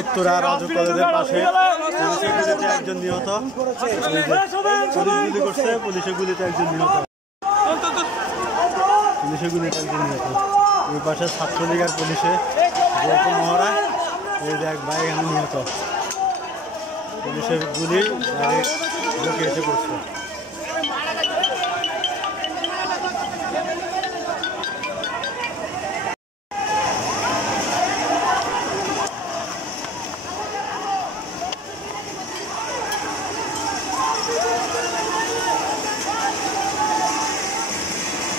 উত্তরা রাজু কলেজের পাশে একজন নিহত, গুলি করছে, পুলিশের গুলিতে একজন নিহত, ওই পাশে ছাত্রলীগ আর পুলিশে মহড়া, এই যে এক ভাই এখানে নিহত, পুলিশের গুলি ঢুকে এসে পড়ছে।